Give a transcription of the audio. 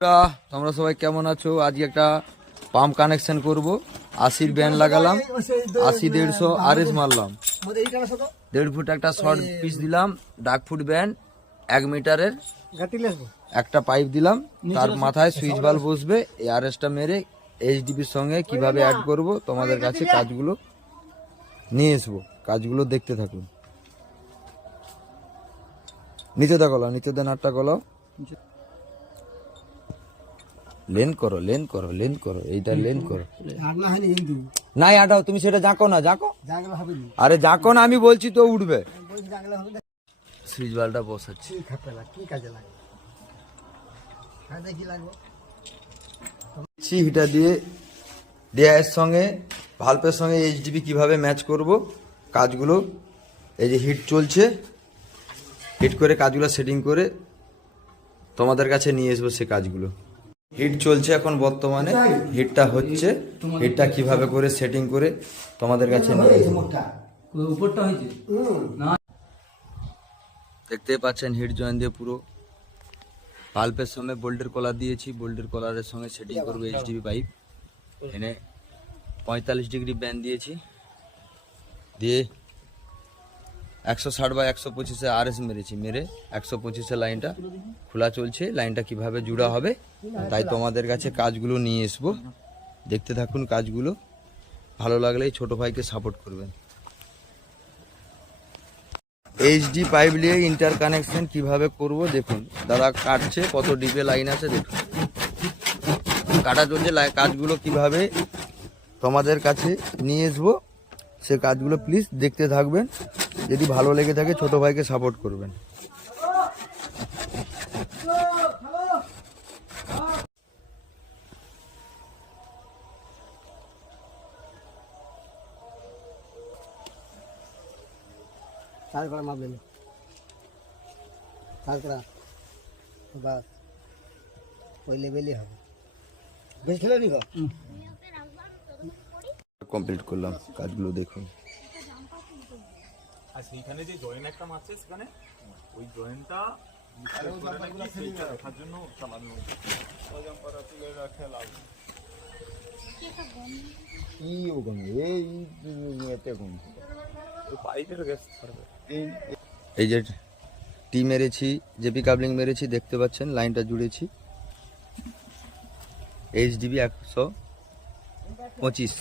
তোমরা সবাই কেমন আছো? আজকে একটা পাম্প কানেকশন করব। 80 ব্যান্ড লাগালাম, 80 150 আরএস মারলাম, 1.5 ফুট একটা শর্ট পিস দিলাম, ডাক ফুট ব্যান্ড 1 মিটারের একটা পাইপ দিলাম, তার মাথায় সুইচ বাল্ব বসবে। এই আরএসটা মেরে এইচডিবির সঙ্গে কিভাবে অ্যাড করব তোমাদের কাছে কাজগুলো নিয়ে আসবো। কাজগুলো দেখতে থাকুন। নিচে গলাও, নিচে নাটটা গলাও, লেন করো, লেন করো, লেন করো, এইটা লেন করো। নাই আটাও, তুমি সেটা জাঁকো না, জাঁকো। আরে জাঁকো না, আমি বলছি তো উঠবে। সুইচ বাল্বটা বসাচ্ছি। হিটার দিয়ে ডিআইএর সঙ্গে ভাল্বের সঙ্গে এইচডিবি কিভাবে ম্যাচ করব কাজগুলো। এই যে হিট চলছে, হিট করে কাজগুলো সেটিং করে তোমাদের কাছে নিয়ে আসবো সে কাজগুলো। হিট চলছে এখন বর্তমানে, হিটটা হচ্ছে, হিটটা কিভাবে করে সেটিং করে তোমাদের কাছে নিয়ে আসবো। দেখতে পাচ্ছেন হিট জয়েন দিয়ে পুরো পাল্পের সঙ্গে বোল্টের কলার দিয়েছি। বোল্টের কলারের সঙ্গে সেটিং করবো এইচডিবি পাইপ। এনে 45 ডিগ্রি ব্যান্ড দিয়েছি, দিয়ে 160 বা 125 আরএস মেরেছি। মেরে 125 লাইনটা খোলা চলছে। লাইনটা কিভাবে জুড়া হবে তাই তোমাদের কাছে কাজগুলো নিয়ে আসবো। দেখতে থাকুন কাজগুলো। ভালো লাগলে ছোট ভাইকে সাপোর্ট করবেন। এইচডি পাইপ নিয়ে ইন্টার কানেকশন কিভাবে করব দেখুন। দাদা কাটছে, কত ডিপে লাইন আছে দেখুন, কাটা চলছে। কাজগুলো কিভাবে তোমাদের কাছে নিয়ে আসবো সে কাজগুলো প্লিজ দেখতে থাকবেন। যদি ভালো লেগে থাকে ছোট ভাইকে সাপোর্ট করবেন। কমপ্লিট করলাম, কাজগুলো দেখুন। আর সেইখানে যে জয়েন একটা মারছে সেখানে ওই জয়েনটা দেখার জন্য চালানো এই যে টি মেরেছি, জেপি কাবলিং মেরেছি, দেখতে পাচ্ছেন লাইনটা জুড়েছি। এইচডিবি 125।